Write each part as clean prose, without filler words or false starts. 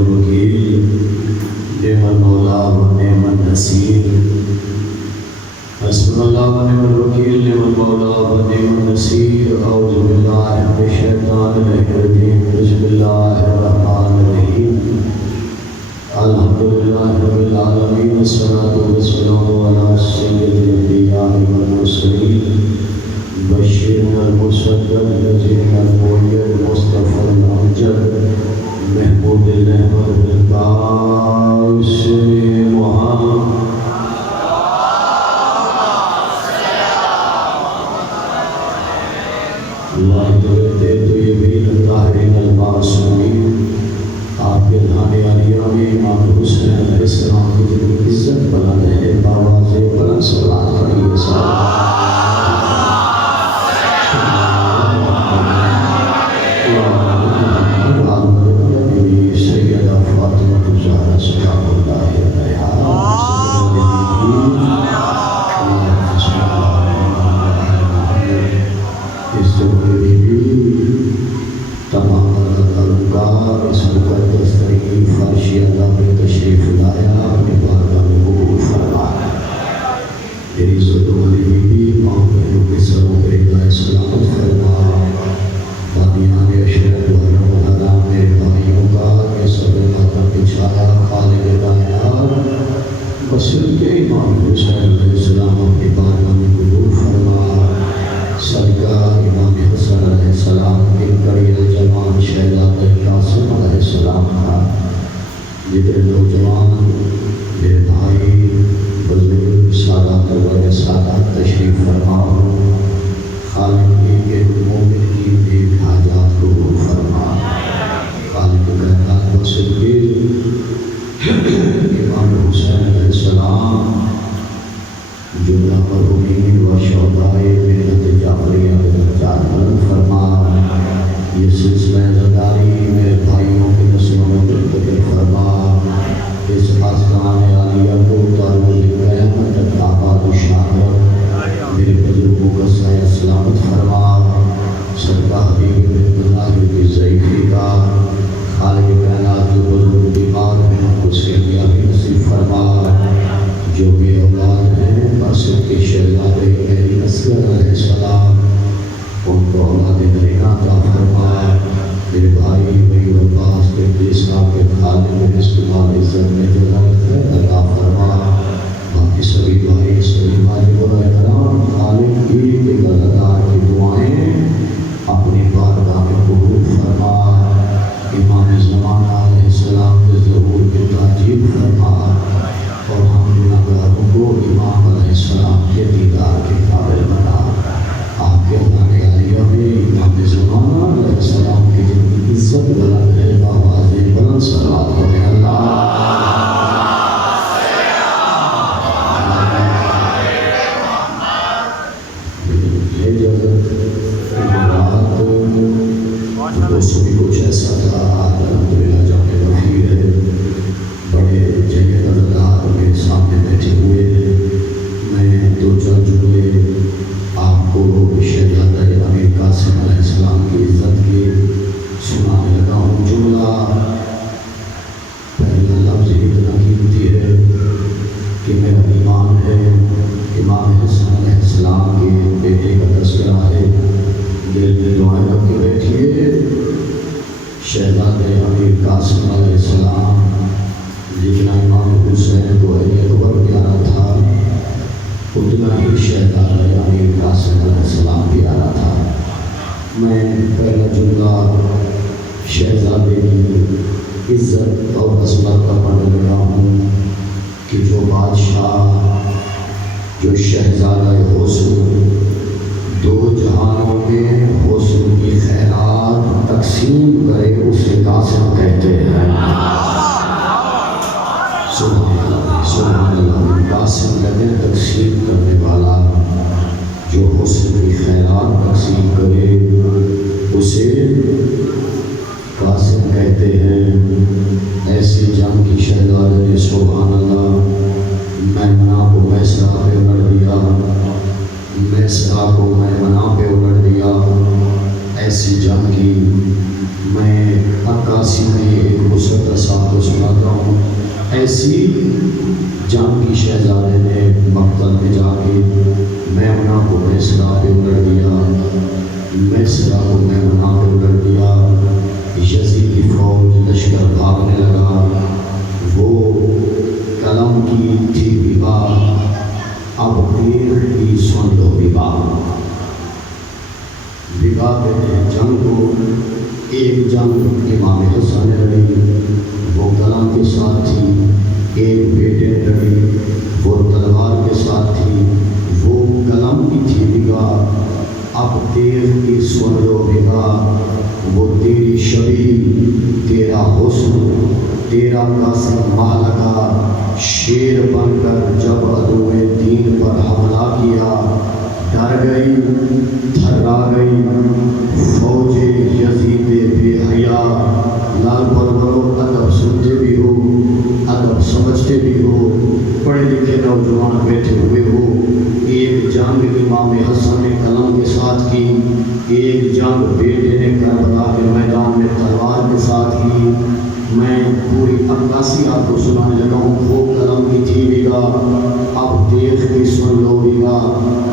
الوکیل نعم المولا ونعم النصير حسبنا الله ونعم الوكيل نعم المولى ونعم النصير أعوذ بالله من الشيطان الرجيم بسم الله الرحمن الرحيم الحمد لله رب العالمين والصلاة والسلام على سيد الأنبياء والمرسلين بشير المصدق نذير المؤيد المصطفى الأمجد محمود الأحمد القاسم محمد الطاہرین المعصومین آپ کے دھانے علیہ میں امام حسین علیہ السلام کی جنہی عزت بلند ہے باواز بلند صلوات پڑھیے سیدہ فاطمہ زہرا سلام اللہ علیہا تمام الکار اس مقدس ترین فرشی اللہ میں تشریف لایا اپنی بارگاہ میں قبول فرمایا میری عزت والی بیوی ماں بہنوں کے سروں پہ ہدایت سلامت فرما بانیان اشرف و حرام میرے بھائیوں کا یہ سب ماتم بچھایا خالق کائنات مسجد کے امام حسین علیہ السلام اپنی بارگاہ میں قبول فرما صدقہ امام حسن علیہ السلام کے کڑی الجوان شہزادہ قاسم علیہ السلام کا جتنے نوجوان میرے بھائی بزرگ سادات و سادات تشریف فرما خالق کی مومن کی نیک حاجات قبول فرما خالق کائنات مسجد کے امام حسین علیہ السلام جملہ مرحومین و شہدائے ملت جعفریہ کے درجات بلند فرما یہ سلسلہ زداری میرے بھائیوں کے نسلوں میں منتقل فرما اس آستان عالیہ کو دارال قیامت تک آباد و شامت میرے بزرگوں کا سایہ سلامت فرما صدقہ حبیب اللہ کی ضعیفی کا خالق کائنات جو بزرگ بیمار ہیں ان کو صحتیابی نصیب فرما جو بے اولاد ہیں مسجد کے شہزادے میری نصر علیہ السلام ان کو اولاد نرینہ عطا فرما میرے بھائی بھائی عباس کے صاحب کے خالق رزق عزت میں جو ہے عطا فرما باقی سبھی بھائی سبھی واجب الاحترام خالق کی غلطار کی دعائیں اپنی بارگاہ میں قبول فرما امام زمانہ علیہ السلام کے ظہور کی تعجیل فرما اور ہم گناہگاروں کو امام علیہ السلام کے دیدار کے قابل بنا آپ کے لانے علیہ میں امام زمانہ علیہ السلام کی جن کی عزت بلند ہے آواز بلند صلوات پڑھیں اللہ یہ جگت رات دوستوں بھی کچھ ایسا تھا الحمدللہ جانے وفیر ہے بڑے جگہ نظردار میرے سامنے بیٹھے ہوئے میں دو چار جملے آپ کو شہزادہ امیر قاسم علیہ السلام کی عزت کی سنانے لگا ہوں جملہ پہلا لفظ اتنا قیمتی ہے کہ میرا ایمان ہے امام حسن علیہ السلام کے بیٹے کا تذکرہ ہے دل میں دعائیں رکھ کے بیٹھیے شہزادہ امیر قاسم علیہ السلام جتنا امام حسین کو اہلیت ور پیارا تھا اتنا ہی شہزادہ امیر قاسم علیہ السلام پیارا تھا میں پہلا جملہ شہزادے کی عزت اور عظمت کا پڑھنے لگا ہوں کہ جو بادشاہ جو شہزادہ حسن دو جہانوں میں حسن کی خیرات تقسیم کرے اسے قاسم کہتے ہیں سبحان اللہ قاسم کہتے ہیں تقسیم کرنے والا جو حسن کی خیرات تقسیم کرے اسے قاسم کہتے ہیں ایسی جنگ کی شہزادے نے سبحان اللہ میمنہ کو میسرہ پہ الٹ دیا میسرہ کو میمنہ پہ الٹ دیا ایسی جنگ کی میں 81 میں ایک مسدس آپ کو ایسی جنگ کی شہزادے نے مقتل میں جا کے میمنہ کو میسرا پہ الٹ دیا، میسرا کو میمنہ پہ الٹ دیا، یزید کی فوج لشکر بھاگنے لگا۔ وہ قلم کی تھی وبا، اب تیر کی سن لو وبا۔ وبا کہتے ہیں جنگ کو۔ ایک جنگ امام حسن نے لڑی، وہ قلم کے ساتھ تھی، ایک بیٹے نے لڑی، وہ تلوار کے ساتھ تھی، وہ قلم کی تھی وبا، اب تیر کی سن لو وبا۔ وہ تیری شبیہ، تیرا حسن، تیرا قاسم ماہ لگا، شیر بن کر جب عدو دین پر حملہ کیا، ڈر گئی تھرا گئی فوج یزید بے حیا۔ لال پرورو ادب سنتے بھی ہو، ادب سمجھتے بھی ہو، پڑھے لکھے نوجوان بیٹھے ہوئے ہو۔ ایک جنگ امام حسن نے قلم کے ساتھ کی، ایک جنگ بیٹے نے کربلا کے میدان میں تلوار کے ساتھ کی۔ میں پوری عکاسی آپ کو سنانے لگا ہوں۔ وہ قلم کی تھی وبا، اب دیکھ کی سن لو وبا۔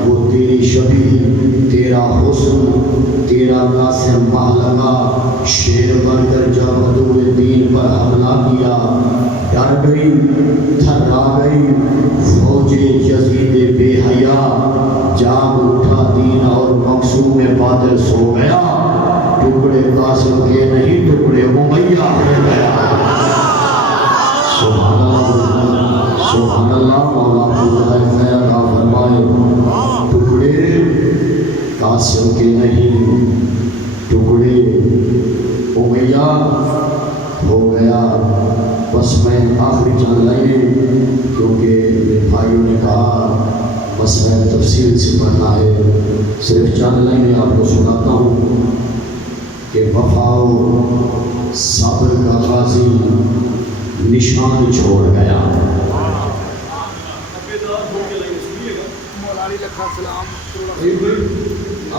وہ تیری شبیہ، تیرا حسن، تیرا قاسم ماہ لگا، شیر بن کر جب عدو دین پر حملہ کیا، ڈر گئی تھرا گئی فوج یزید بے حیا۔ جاگ اٹھا دین اور مقصوم بادل سو گیا، ٹکڑے قاسم کے نہیں ٹکڑے امیہ ہو گیا۔ سبحان اللہ، سبحان اللہ۔ مولا خدا خیر عطا فرمائے، ٹکڑے قاسم کے نہیں ٹکڑے امیہ ہو گیا۔ بس میں آخری چند لائنیں، کیونکہ میرے بھائیوں نے کہا مسئلہ تفصیل سے پڑھنا ہے، صرف چند لائنیں آپ کو سناتا ہوں کہ وفا و صبر کا غازی نشان چھوڑ گیا۔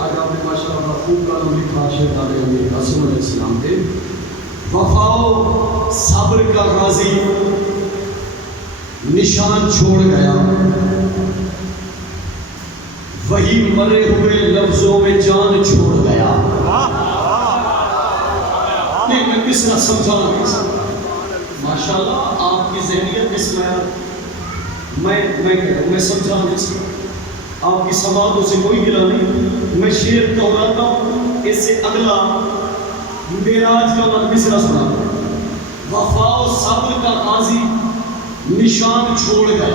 آج آپ نے ماشاءاللہ خوب کلام لکھا شیخ علیہ قاسم علیہ السلام کے۔ وفا و صبر کا غازی نشان چھوڑ گیا، وہی مرے ہوئے لفظوں میں جان چھوڑ گیا۔ نہیں میں مصرع سمجھانا ماشاءاللہ آپ کی ذہنیت میں سمجھا نہیں سکتا، آپ کی سماعتوں سے کوئی گلا نہیں۔ میں شعر دہراتا ہوں، اس سے اگلا معراج کا مصرع سنا۔ وفا و صبر کا غازی نشان چھوڑ گیا،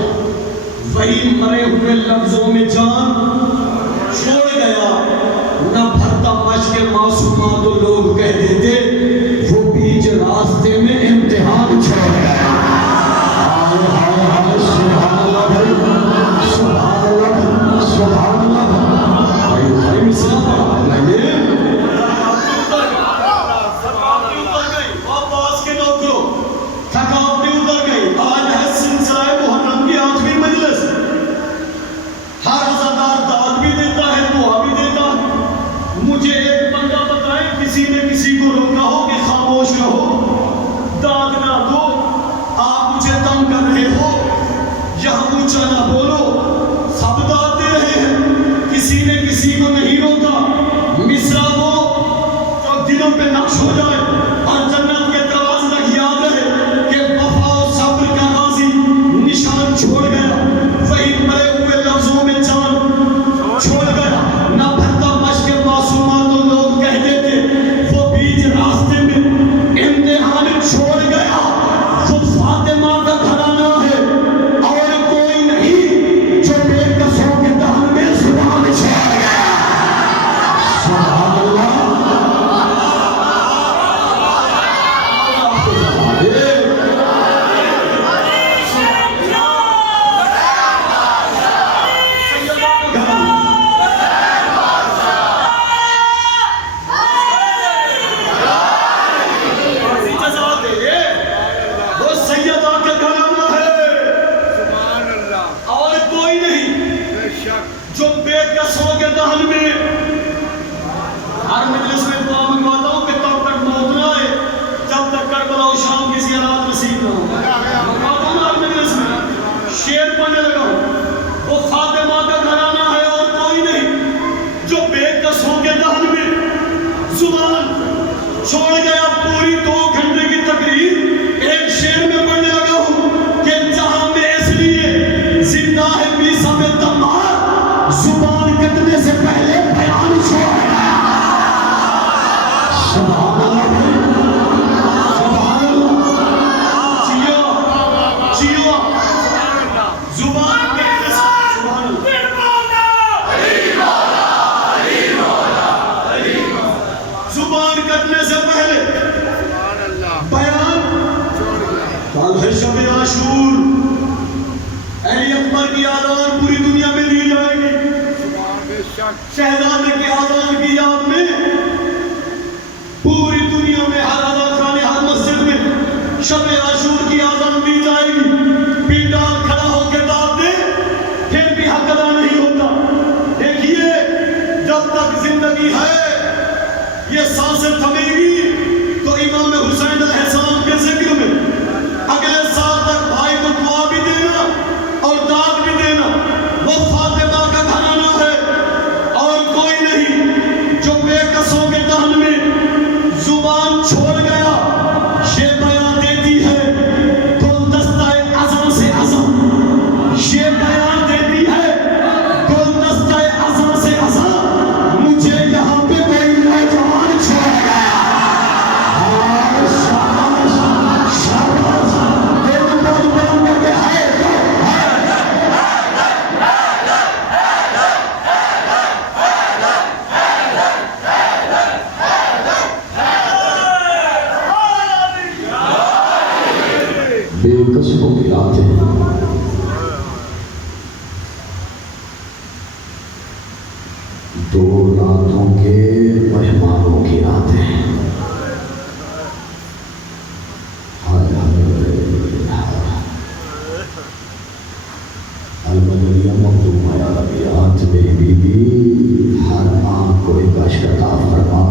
وہی مرے ہوئے لفظوں میں جان چھوڑ گیا۔ نہ بھرتا مشق معصومہ تو لوگ کہہ دیتے، وہ بیچ راستے میں امتحان چھوڑ گیا۔ ہائے ہائے سبحان اللہ بھائی، سبحان اللہ، سبحان اللہ بھائی، بھائی مصرع پڑھا لائیے۔ کسی نے کسی کو روکا زبان کہنے سے زبان کٹنے سے پہلے بیان کل ہے شب عاشور، علی اکبر کی آذان پوری دنیا میں دی جائے گی، شہزادے کی آذان کی یاد میں پوری دنیا میں ہر اذان خانے ہر مسجد میں شب عاشور کی آذان دی جائے گی۔ پیڈال کھڑا ہو کے داد دے پھر بھی حق ادا نہیں ہوتا۔ دیکھیے جب تک زندگی ہے یہ سانسیں تھمے گی تو امام حسین علیہ السلام کے ذکر میں اگلے سال تک بھائی کو دعا بھی دینا اور داد بھی دینا۔ وہ فاطمہ کا گھرانہ ہے اور کوئی نہیں جو بے قصوں کے دہن میں زبان چھوڑ گیا۔ یہ بیان دیتی ہے گلدستہ عزم سے عزم، یہ بیان دیتی ہے گلدستہ عزم سے عزم، مجھے یہاں پہ کوئی نوجوان چھوڑ گیا۔ بے قصوں کی رات ہے، دو راتوں کے مہمانوں کی رات ہے۔ المدنیہ مخدوم عربیات میری بیوی ہر آنکھ کو ایک عشق عطا فرما۔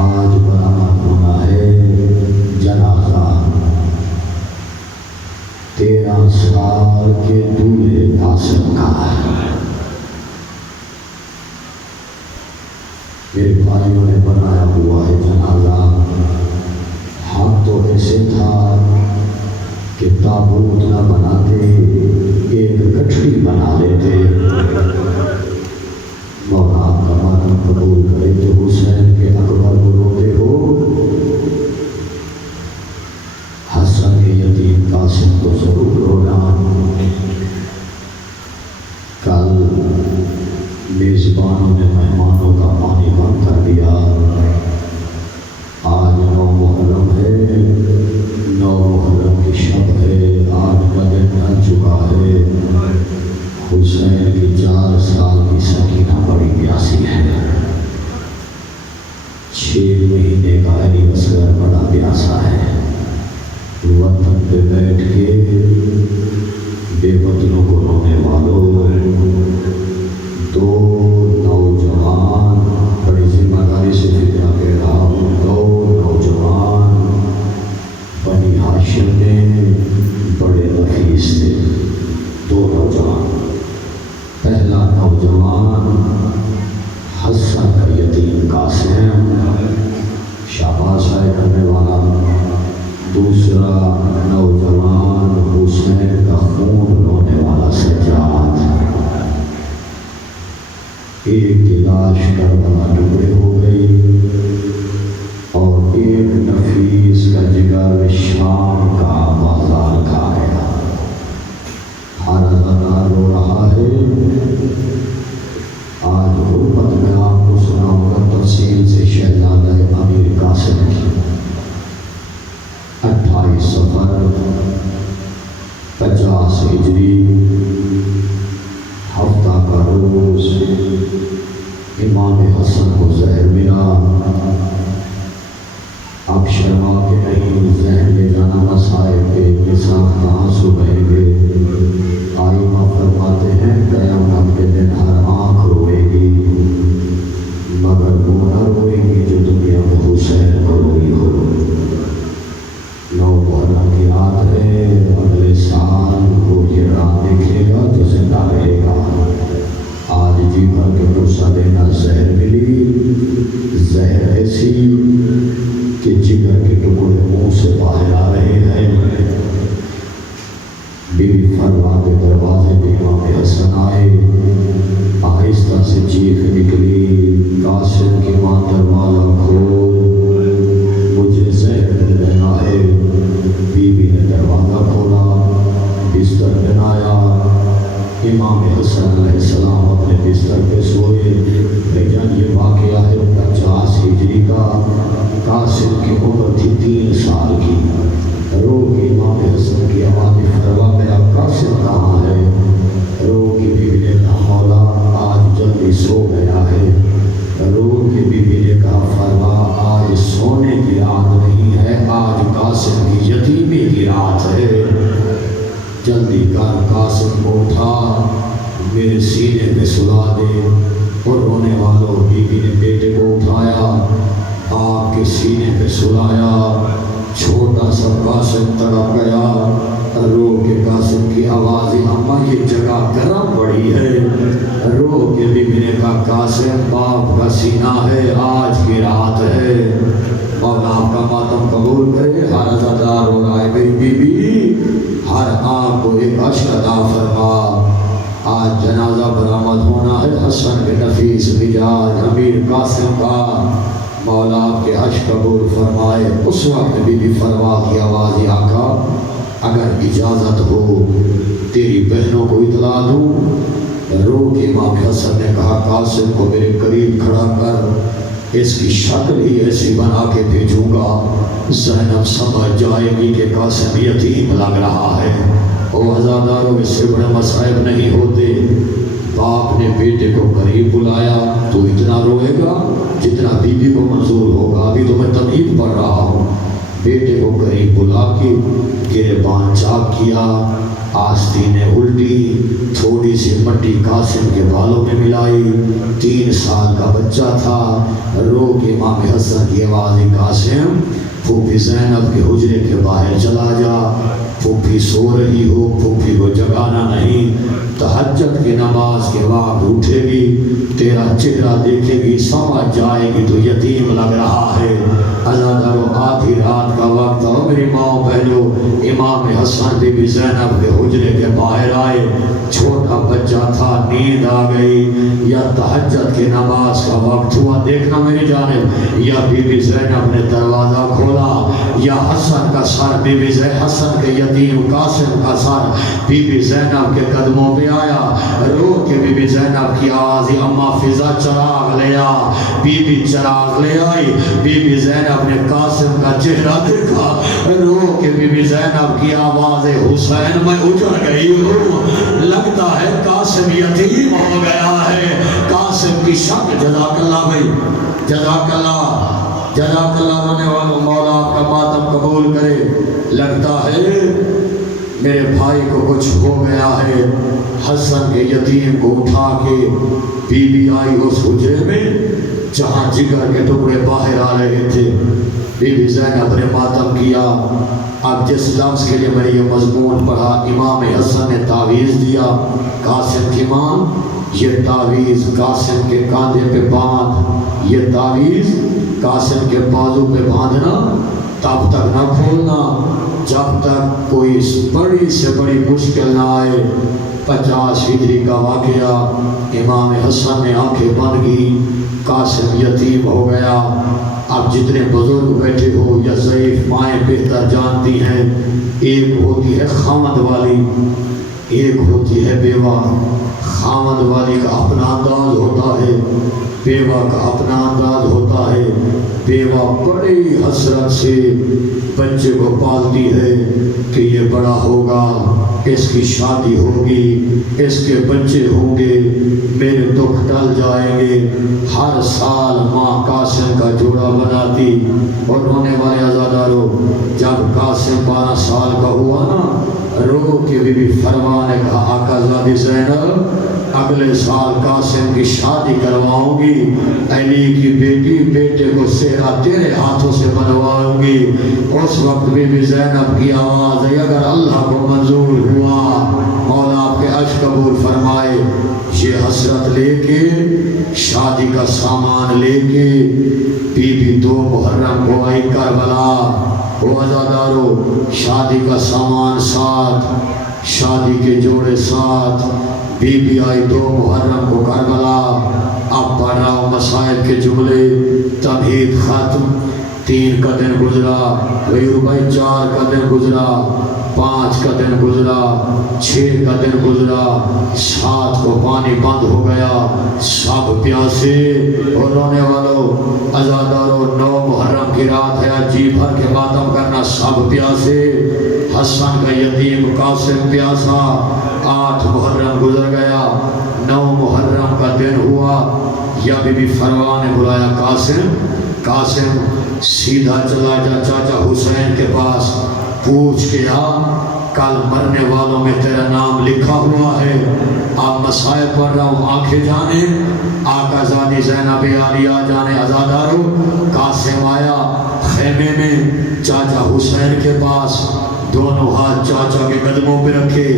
آج برآمد ہونا ہے جنازہ 13 سال کے دولہے قاسم کا۔ میرے بھائیوں نے بنایا ہوا ہے جنازہ، ہم تو ایسے تھا کہ تابوت نہ بناتے، ایک گٹھڑی بنا لیتے۔ مولا آپ کا ماتم قبول کرے تو حسین کے اکبر کو روتے ہو، حسن کے یتیم قاسم کو ضرور رونا۔ کل میزبانوں نے مہمانوں کا پانی بند کر دیا۔ آج 9 محرم ہے، 9 محرم کی شب ہے، آج کا دن ڈھل چکا ہے۔ حسین کی 4 سال کی سکینہ بڑی پیاسی ہے، 6 مہینے کا علی اصغر بڑا پیاسا ہے۔ وطن پہ بیٹھ کے بے وطنوں کو رونے والوں، 2 نوجوان، بڑی ذمہ داری سے فکرہ کہہ رہا ہوں، 2 نوجوان بنی ہاشم میں بڑے نفیس تھے۔ 2 نوجوان، پہلا نوجوان حسن کا یتیم قاسم، شاباش ہے کرنے والا۔ دوسرا نوجوان حسین کا خون رونے والا سجاد۔ ایک کی لاش کربلا ٹکڑے ہو گئی اور ایک نفیس کا جگر شام کا بازار کھا گیا۔ ہر ازادار رو رہا ہے۔ آج غربت میں آپ کو سناؤں گا تفصیل سے شہزادہ امیر قاسم کی۔ 28 صفر 50 ہجری ہفتہ کا روز امام حسن کو زہر ملا۔ اب شرما کے نہیں، ذہن میں جانا مسائب کے نساخ آنسو بہیں گے۔ آئمہ فرماتے ہیں قیامت کے دن ہر آنکھ روئے گی، مگر وہ نہ روئے گی جو دنیا میں حسین کو روئی ہو۔ 9 محرم کی رات ہے، اگلے سال وہ یہ رات دیکھے گا تو زندہ رہے گا۔ آج جی بھر کے پرسہ دینا زہر ملی، زہر ایسی کہ جگر کے ٹکڑے منہ سے باہر آ رہے ہیں۔ بیوی فرما کے دروازے پہ امام حسن آئے، آہستہ سے چیخ نکلی، قاسم کی ماں دروازہ کھول، مجھے زہر مل رہا ہے۔ بیوی نے دروازہ کھولا۔ جلدی کر قاسم کو اٹھا میرے سینے پہ سلا دے۔ اور رونے والوں بی بی نے بیٹے کو اٹھایا، آپ کے سینے پہ سلایا۔ چھوٹا سا قاسم تڑپ گیا، رو کے قاسم کی آواز، اماں یہ جگہ گرم پڑی ہے۔ رو کے بی بی نے کہا قاسم باپ کا سینہ ہے، آج کی رات ہے، مولا آپ کا ماتم قبول کرے۔ ہر عزادار ہو رہا ہے میری بی بی، ہر آنکھ کو ایک اشک عطا فرما۔ آج جنازہ برآمد ہونا ہے حسن کے نفیس مزاج امیر قاسم کا، مولا آپ کے عشق قبول فرمائے۔ اس وقت بی بی فرما کی آواز، آقا اگر اجازت ہو تیری بہنوں کو اطلاع دوں۔ رو کے امام حسن نے کہا قاسم کو میرے قریب کھڑا کر، اس کی شکل ہی ایسی بنا کے بھیجوں گا زینب سمجھ جائے گی کہ قاسم یتیم لگ رہا ہے۔ او عزاداروں اس سے بڑے مصائب نہیں ہوتے۔ باپ نے بیٹے کو قریب بلایا، تو اتنا روئے گا جتنا بی بی کو منظور ہوگا، ابھی تو میں تمہید پڑھ رہا ہوں۔ بیٹے کو قریب بلا کے گریبان چاک کیا، آستینیں الٹی، تھوڑی سی مٹی قاسم کے بالوں میں ملائی۔ 3 سال کا بچہ تھا۔ رو کے امام حسن کی آواز، قاسم پھوپھی زینب کے حجرے کے باہر چلا جا، پھوپھی سو رہی ہو، پھوپھی کو جگانا نہیں، تہجد کی نماز کے وقت اٹھے گی، تیرا چہرہ دیکھے گی، سمجھ جائے گی تو یتیم لگ رہا ہے۔ عزادارو آدھی رات کا وقت، اور میری ماں بہنوں، امام حسن بی بی زینب کے حجرے کے باہر آئے۔ چھوٹا بچہ تھا، نیند آ گئی، یا تہجد کی نماز کا وقت ہوا، دیکھنا میری جانب، یا بی بی زینب نے دروازہ کھولا، یا حسن کا سر بی بی حسن کے یتیم قاسم کا سر بی بی زینب کے قدموں پہ آیا۔ رو کے بی بی زینب کی آواز، اماں فضا چراغ لے آ۔ بی بی چراغ لے آئی، بی بی زینب نے قاسم کا چہرہ دیکھا۔ رو کے بی بی زینب کی آواز، حسین میں اجڑ گئی ہوں، لگتا ہے قاسم یتیم ہو گیا ہے۔ قاسم کی شک، جزاک اللہ بھائی، جزاک اللہ، جزاک اللہ، رونے والوں مولا آپ کا ماتم قبول کرے۔ لگتا ہے میرے بھائی کو کچھ ہو گیا ہے۔ حسن کے یتیم کو اٹھا کے بی بی آئی اس حجرے میں جہاں جگر کے ٹکڑے باہر آ رہے تھے۔ بی بی زینب نے ماتم کیا۔ اب جس لفظ کے لیے میں نے یہ مضمون پڑھا، امام حسن نے تعویذ دیا، قاسم کی ماں یہ تعویذ قاسم کے کاندھے پہ باندھ، یہ تعویذ قاسم کے بازو پہ باندھنا، تب تک نہ کھولنا جب تک کوئی بڑی سے بڑی مشکل نہ آئے۔ 50 ہجری کا واقعہ، امام حسن نے آنکھیں بند کی، قاسم یتیم ہو گیا۔ اب جتنے بزرگ بیٹھے ہو یا ضعیف مائیں بہتر جانتی ہیں، ایک ہوتی ہے خامد والی، ایک ہوتی ہے بیوہ۔ خامد والی کا اپنا انداز ہوتا ہے، بیوہ کا اپنا انداز ہوتا ہے۔ بیوہ بڑی حسرت سے بچے کو پالتی ہے کہ یہ بڑا ہوگا، اس کی شادی ہوگی، اس کے بچے ہوں گے، میرے دکھ ٹل جائیں گے۔ ہر سال ماں قاسم کا جوڑا بناتی۔ اور رونے والے عزاداروں، جب قاسم 12 سال کا ہوا نا، رو کے بی بی فرما نے کہا آقا زادی زینب اگلے سال قاسم کی شادی کرواؤں گی، علی کی بیٹی بیٹے کو سہرا تیرے ہاتھوں سے بنواؤں گی۔ اس وقت بی بی زینب کی آواز ہے، اگر اللہ کو منظور ہوا مولا آپ کے عشق قبول فرمائے، یہ حسرت لے کے شادی کا سامان لے کے بی بی 2 محرم کو آئی کربلا۔ وہ عزادارو، شادی کا سامان ساتھ، شادی کے جوڑے ساتھ، بی بی آئی 2 محرم کو کربلا۔ اب پڑھ رہا ہوں مسائل کے جملے، تمہید ختم۔ 3 کا دن گزرا، بھائی 4 کا دن گزرا، 5 کا دن گزرا، 6 کا دن گزرا، 7 کو پانی بند ہو گیا، سب پیاسے اور رونے والوں عزاداروں۔ 9 محرم کی رات ہے، جی بھر کے ماتم کرنا، سب پیاسے۔ حسن کا یتیم قاسم پیاسا۔ 8 محرم گزر گیا، 9 محرم کا دن ہوا، یا بی بی فروا نے بلایا قاسم سیدھا چلا جا چاچا حسین کے پاس، پوچھ کے آ کل مرنے والوں میں تیرا نام لکھا ہوا ہے۔ اب مسائل پڑھ رہا ہوں، آنکھیں جانے آقا زادی زینب عالیہ جانے عزادارو۔ قاسم آیا خیمے میں چاچا حسین کے پاس، دونوں ہاتھ چاچا کے قدموں پہ رکھے،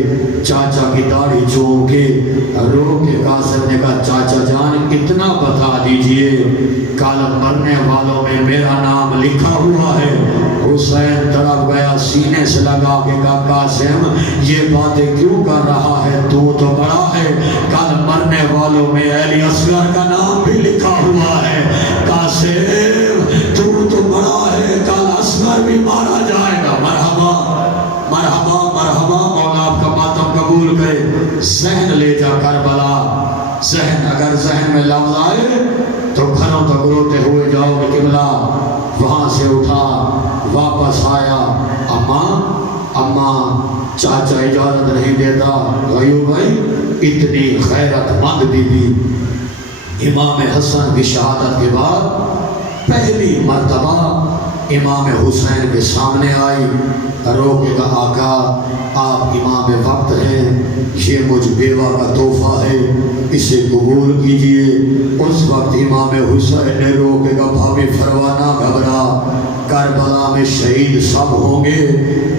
چاچا کی داڑھی چوم کے رو کے قاسم نے کہا چاچا جان اتنا بتا دیجئے کل مرنے والوں میں میرا نام لکھا ہوا ہے۔ حسین تڑپ گیا، سینے سے لگا کے کہا قاسم یہ باتیں کیوں کر رہا ہے، تو بڑا ہے، کل مرنے والوں میں علی اصغر کا نام بھی لکھا ہوا ہے۔ قاسم تو بڑا ہے، کل اصغر بھی مارا جائے گا۔ مرحبا مرحبا مرحبا، مولا آپ کا ماتم قبول کرے۔ ذہن لے جا کربلا، ذہن اگر ذہن میں لفظ آئے تو گھروں تک روتے ہوئے جاؤ گے قبلہ۔ وہاں سے اٹھا واپس آیا، اماں چاچا اجازت نہیں دیتا۔ غیو بھائی اتنی غیرت مند بی بی امام حسن کی شہادت کے بعد پہلی مرتبہ امام حسین کے سامنے آئی، رو کے کہا آقا آپ امام وقت ہیں، یہ مجھ بیوہ کا تحفہ ہے، اسے قبول کیجئے۔ اس وقت امام حسین نے رو کے کہا بھابی فروا نہ گھبرا، کربلا میں شہید سب ہوں گے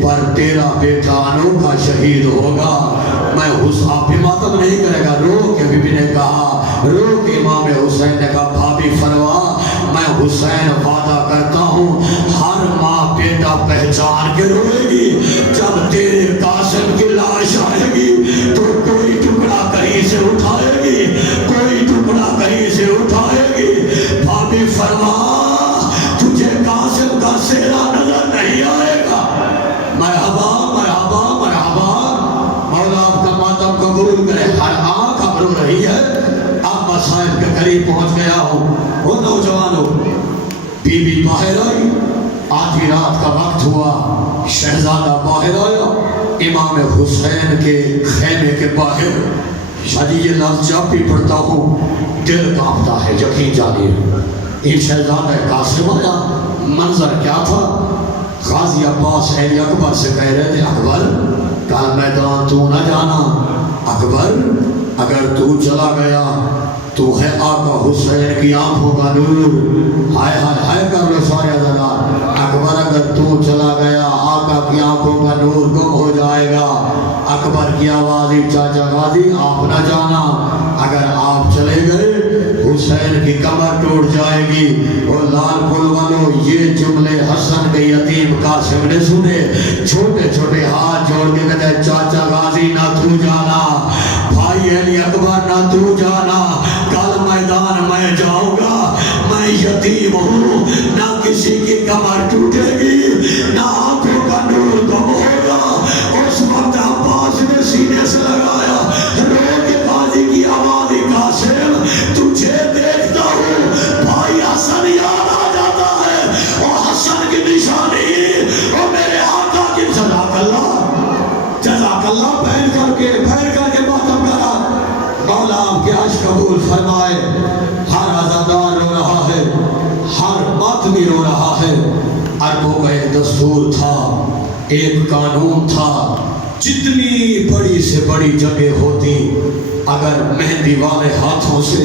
پر تیرا بیٹا انوکھا شہید ہوگا۔ میں آپ بھی ماتم نہیں کرے گا۔ رو کے بی بی نے کہا، رو کے امام حسین نے کہا بھابی فروا میں حسین وعدہ کرتا ہوں ہر ماں بیٹا پہچان کے روئے گی، جب تیرے قاسم کی لاش آئے گی تو کوئی ٹکڑا کہیں سے اٹھائے گی، کوئی ٹکڑا کہیں سے اٹھائے گی۔ بھابی فرما تجھے قاسم کا سہرا نظر نہیں آئے گا۔ مرحبا مرحبا مرحبا، مولا آپ کا ماتم قبول کرے۔ ہر آنکھ اب رو رہی ہے۔ اب میں صاحب کے قریب پہنچ گیا ہوں۔ وہ نوجوانوں، بی بی باہر آئی، آدھی رات کا وقت ہوا، شہزادہ باہر آیا امام حسین کے خیمے کے باہر۔ شادی یہ لفظ جب بھی پڑھتا ہوں دل کانپتا ہے، یقین جانیے۔ یہ شہزادہ قاسم آیا، منظر کیا تھا؟ غازی عباس علی اکبر سے کہہ رہے تھے اکبر کل میدان تو نہ جانا، اکبر اگر تو چلا گیا تو ہے آقا حسین کی آنکھوں کا نور۔ ہائے ہائے ہائے کر لو سارے عزیزان، اکبر اگر تو چلا گیا آقا کی آنکھوں کا نور گم ہو جائے گا۔ اکبر کی آوازی چاچا غازی آپ نہ جانا، اگر آپ چلے گئے حسین کی کمر ٹوٹ جائے گی۔ اور لال پل والو یہ جملے حسن کے یتیم قاسم نے سنے، چھوٹے چھوٹے ہاتھ جوڑ کے کہتے چاچا غازی نہ تو جانا، بھائی علی اکبر نہ تو جانا، کل میدان میں جاؤں گا، میں یتیم ہوں، نہ کسی کی کمر ٹوٹے گی نہ آنکھوں کا نور گم ہوگا۔ اس وقت عباس نے سینے سے لگایا، رو کے غازی کی آواز قاسم تجھے دیکھتا ہوں بھائی حسن یاد آ جاتا ہے، اور حسن کی نشانی اور میرے آقا کی جزاک اللہ پہن کر کے ماتم کرا۔ مولا آپ کے عشق قبول فرمائے۔ ہر عزادار رو رہا ہے، ہر ماتمی رو رہا ہے۔ عربوں کا ایک دستور تھا، ایک قانون تھا، جتنی بڑی سے بڑی جگہ ہوتی اگر مہندی والے ہاتھوں سے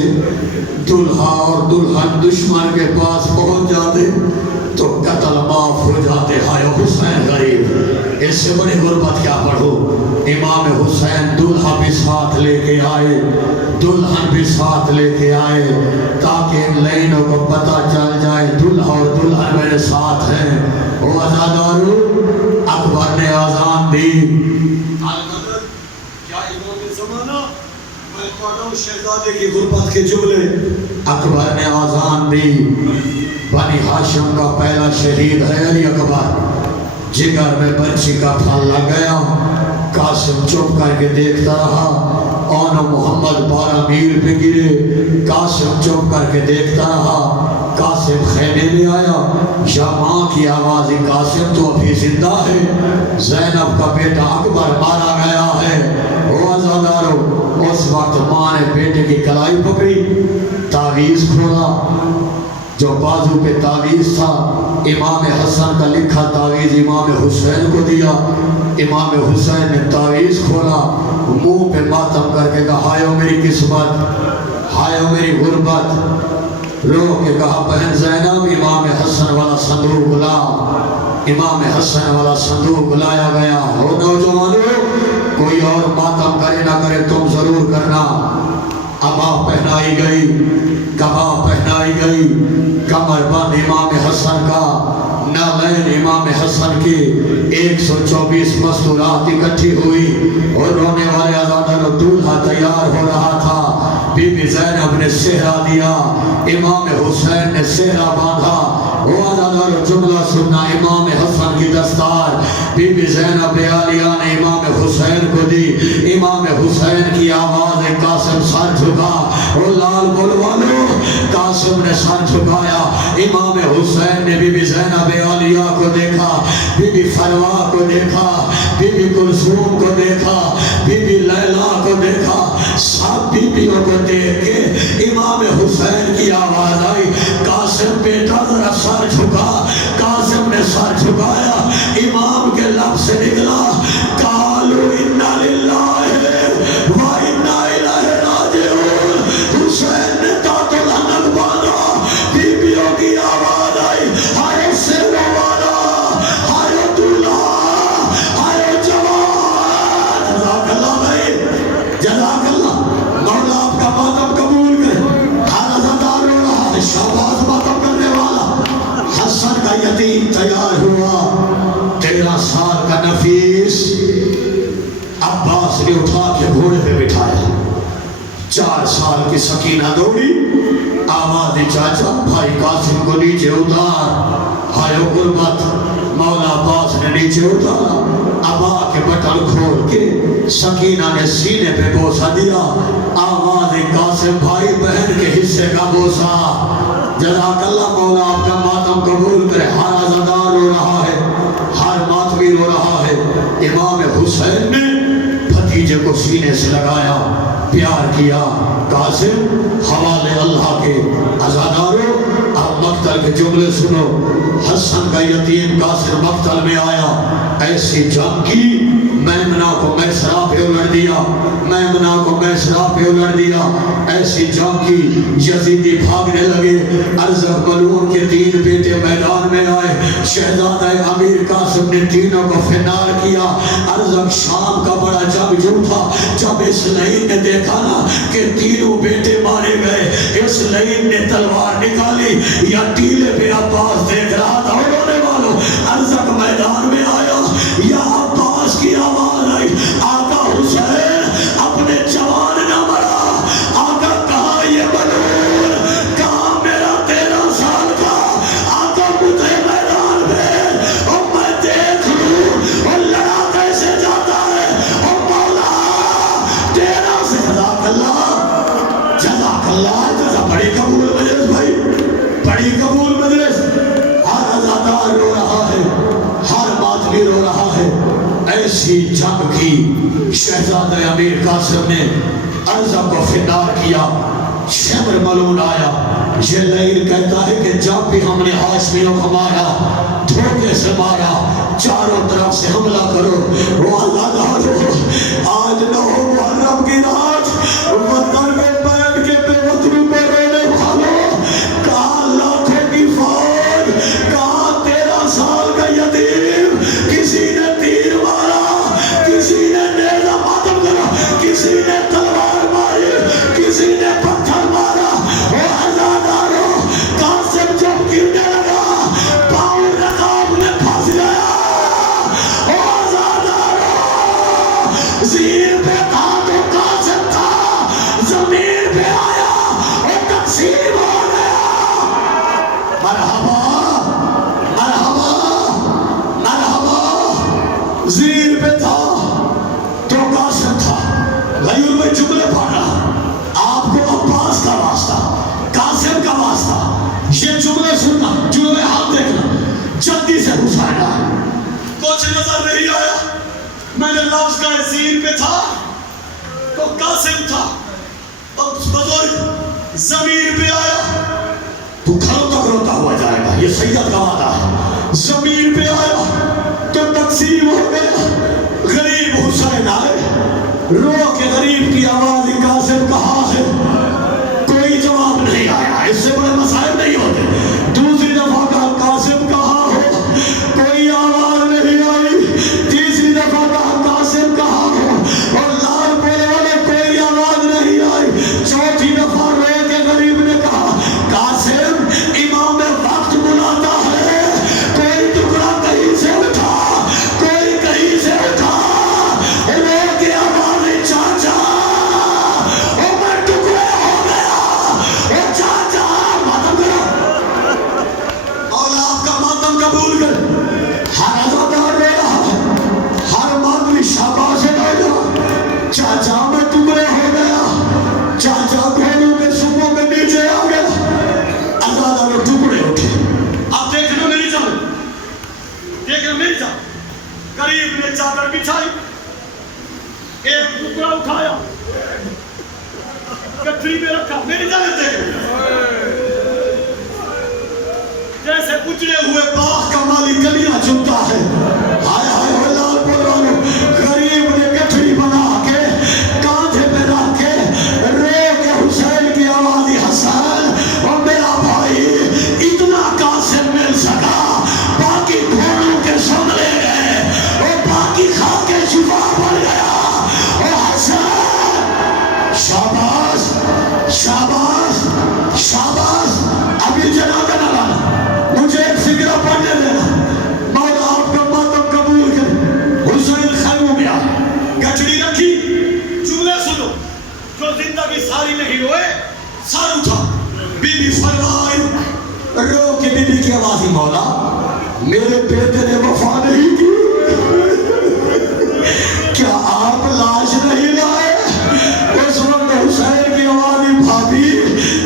دلہا اور دلہن دشمن کے پاس پہنچ جاتے تو قتل معاف ہو جاتے۔ ہائے حسین غریب، اس سے بڑی غربت کیا پڑھو۔ امام حسین دلہا بھی ساتھ لے کے آئے، دلہن بھی ساتھ لے کے آئے، تاکہ ان لینوں کو پتہ چل جائے دلہا اور دلہن میرے ساتھ ہیں۔ او عزادارو، اکبر نے آذان دی۔ کیا امام زمانہ میں پڑھا ہوں شہزادے کی غربت کے جملے۔ اکبر نے آذان دی، بنی ہاشم کا پہلا شہید ہے علی اکبر۔ جگر میں برچی کا پھل لگ گیا، قاسم چپ کر کے دیکھتا رہا، اون محمد 12 میل پہ گرے، قاسم چپ کر کے دیکھتا رہا۔ قاسم خیمے میں آیا، یا ماں کی آوازی قاسم تو ابھی زندہ ہے، زینب کا بیٹا اکبر مارا گیا ہے۔ او عزادارو، اس وقت ماں نے بیٹے کی کلائی پکڑی، تعویذ کھولا، جو بازو پہ تعویذ تھا امام حسن کا لکھا تعویذ امام حسین کو دیا. امام حسین نے تعویذ کھولا, منہ پہ ماتم کر کے کہا ہائے میری قسمت, ہائے میری غربت. رو کے کہا بہن زینب امام حسن والا صندوق لا. امام حسن والا صندوق لایا گیا. ہو نوجوانوں, کوئی اور ماتم کرے نہ کرے تم ضرور کرنا. ابا پہنائی گئی, کبا پہنائی گئی, کمر بند امام حسن کا, نالین امام حسن کی 124 مستورات اکٹھی ہوئی اور رونے والے عزادار دولہا تیار ہو رہا تھا. بی بی زینب نے سہرا دیا, امام حسین نے سہرا باندھا. وہ عزادار جملہ سننا, امام حسن کی دستار بی بی زینب عالیہ نے امام حسین کو دی. امام حسین کی آواز قاسم سر جھکا. او لال بلوالو, قاسم نے سر جھکایا. امام حسین نے بی بی زینب عالیہ کو دیکھا, بی بی فروا کو دیکھا, بی بی کلثوم کو دیکھا, بی بی لیلا کو دیکھا. سب بیویوں کو دیکھ کے امام حسین کی آواز آئی, قاسم بیٹا ذرا سر جھکا. قاسم نے سر جھکایا. امام کے لب سے نکلا قالوا انا للہ و انا الیہ راجعون. حسین نے تات الحنک باندھا. بیویوں کی آواز آئی, ہائے سیرو والا, ہائے دولہا, ہائے جوان. جزاک اللہ بھائی, جزاک اللہ. مولا آپ کا ماتم قبول کرے. ہر عزادار رو رہا ہے, شہباز ماتم کرنے والا. حسن کا یتیم تیار ہوا, 13 سال کا نفیس عباس نے اٹھا کے گھوڑے پہ بٹھایا. 4 سال کی سکینہ دوڑی, آواز چاچا بھائی قاسم کو نیچے اتار. ہائے غربت, مولا عباس نے نیچے اتارا. ابا کے بٹن کھول کے سکینہ نے سینے پہ بوسہ دیا. آواز قاسم بھائی بہن کے حصے کا بوسہ. جزاک اللہ. مولا آپ کا ماتم قبول کرے. ہر عزادار رو رہا ہے, ہر ماتمی رو رہا ہے. امام حسین نے بھتیجے کو سینے سے لگایا, پیار کیا. قاسم حوالے اللہ کے. عزاداروں اب مقتل کے جملے سنو. حسن کا یتیم قاسم مقتل میں آیا, ایسی جنگ کی میمنہ کو میسرا پہ الٹ دیا, میمنہ کو میسرا پہ الٹ دیا. ایسی جنگ کی یزیدی بھاگنے لگے. ارزق ملعون کے 3 بیٹے میدان میں آئے. شہزادہ امیر قاسم نے تینوں کو فنار کیا. ارزق شام کا بڑا جنگ جو تھا, جب اس لعین نے دیکھا نا کہ تینوں بیٹے مارے گئے, اس لعین نے تلوار نکالی. یا ٹیلے پہ عباس دیکھ رہا تھا. رونے والوں, ارزق میدان میں آیا, یا عباس کی آواز آئی, آقا حسین اپنے جوان نہ مرا. آقا کہا یہ ملعون, کہا میرا 13 سال کا. آقا مجھے میدان میں, اور میں دیکھ لوں اور لڑا کیسے جاتا ہے. اور مولا 13 سے. جزاک اللہ, جزاک اللہ. جزا بڑی قبول مجلس بھائی, بڑی قبول مجلس. ہر عزادار رو رہا ہے, ہر ماتمی رو رہا ہے. ایسی جنگ کی شہزادہ امیر قاسم نے ارزق کو فنار کیا. شمر ملعون آیا. یہ لعین کہتا ہے کہ جب بھی ہم نے ہاشمیوں کو مارا, دھوکے سے مارا, چاروں طرف سے حملہ کرو. وہ عزاداروں, آج 9 محرم کی رات وطن میں بیٹھ کے بے وطنوں کو رونے والوں, کہاں لاکھوں کی فوج, کہاں 13 سال کا یتیم. کسی نے تیر مارا, کسی نے نیزہ ماتم کرا, کسی نے تلوار ماری, کسی نے پتھر مارا. وہ عزاداروں, قاسم جب گرنے لگا پاؤں رقاب میں پھنس گیا. وہ عزاداروں, زیر پہ تھا تو قاسم تھا, زمین پہ آیا اور تقسیم ہو گیا. مرحبا, مرحبا, مرحبا. زیر پہ تھا تو قاسم تھا. غیور میں جملے پڑھ رہا, آپ کو عباس کا واسطہ, قاسم کا واسطہ. یہ جملے سننا, جملے ہاتھ دیکھنا, جلدی سے حسینہ. کچھ نظر نہیں آیا, میں نے لفظ کا زیر پہ تھا تو قاسم تھا. اب بزرگ زمین پہ آیا تو کھڑو تک رو سید کا وعدہ ہے. زمین پہ آیا تو تقسیم ہو گیا. غریب حسین آئے, رو کے غریب کی آواز قاسم کہاں ہے؟ کوئی جواب نہیں آیا. اس سے بڑے مسائل نہیں ہوتے. دوسری دفعہ کہا قاسم کہاں ہو؟ کوئی آواز نہیں آئی. تیسری دفعہ کہا قاسم کہاں ہو؟ اور لال بولے والے کوئی آواز نہیں آئی. چوتھی دفعہ رو کے غریب نے کہا قاسم امام وقت بلاتا ہے, کوئی ٹکڑا کہیں سے اٹھا, کوئی کہیں سے اٹھا. رو کے آواز چاچا اور میں ٹکڑے ہو گیا. اور چاچا ماتم کرو, مولا آپ کا ماتم قبول کر. ہر عزادار رہ رہا ہے, ہر مادری شاباش ہے گا. چاچا میں ٹکڑے ہو گیا. چاچا گھوڑوں کے صبح میں نیچے آ گیا. عزادار ٹکڑے اٹھے. اب دیکھنا نہیں جاؤ, دیکھنا نہیں جاؤ. غریب نے چادر بچھائی, ایک ٹکڑا اٹھایا, گٹھری میں رکھا. میری جانتے جیسے اجڑے ہوئے باغ کا مالی کلیاں چنتا ہے. ہائے ہائے ہوئے لال بولوانو, غریب نے گٹھری بنا کے کاندھے پہ رکھ کے رو کے حسین کی آوازی حسین اور میرا بھائی اتنا قاسم مل سکا. باقی گھوڑوں کے سن لے گئے اور باقی کھا کے شفا بن گیا. اور حسین شاباش شاباش شاباش. ابھی جنازہ نہ لانا, مجھے ایک فکرہ پڑھنے دینا. مولا آپ کا ماتم قبول کر. حسین خیموں میں آ, گٹھڑی رکھی. جملے سنو جو زندگی ساری نہیں روئے, سر اٹھا. بی بی فرمائی, رو کے بی بی کی آوازی مولا میرے بیٹے نے وفا نہیں کی. کیا آپ لاش نہیں لائے؟ اس وقت حسین کی آوازی بھابی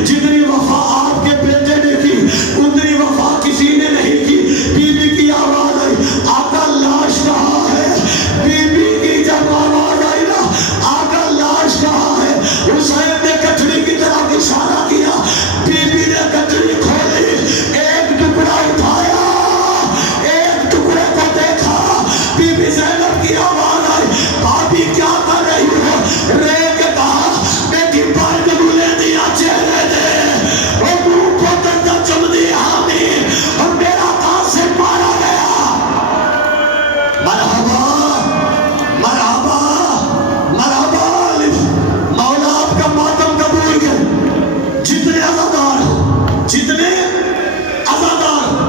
جتنی وفا آپ کے بیٹے نے کی اتنی وفا کسی نے نہیں کی. بی بی کی آواز آئی, آقا لاش کہاں ہے؟ بی بی کی جب آواز آئی نا, آقا لاش کہاں ہے؟ حسین نے گٹھڑی کی طرف اشارہ کیا. بی بی نے گٹھڑی کھولی, ایک ٹکڑا اٹھایا, ایک ٹکڑے کو دیکھا. بی بی زینب کی آواز آئی, بھابی کیا کر رہی ہو؟ رے کے کہا بیٹی پرد بولے دیا چہرے دے اور منہ کو دردہ چم دی حامی اور میرا قاسم مارا گیا. مرحبا مرحبا مرحبا. مولا آپ کا ماتم قبول کر. جتنے عزادار ہو, جتنے عزادار ہو.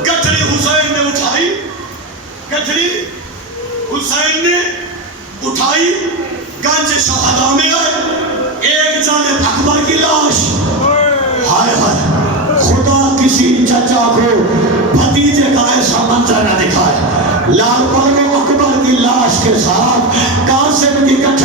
گٹھڑی حسین نے اٹھائی, گٹھڑی حسین نے اٹھائی. گنج شہداء میں آئے, ایک جانب اکبر کی لاش. ہائے ہائے, خدا کسی چچا کو بھتیجے کا ایسا منظر نہ دکھائے. لال پلو اکبر کی لاش کے ساتھ قاسم کی گٹھڑی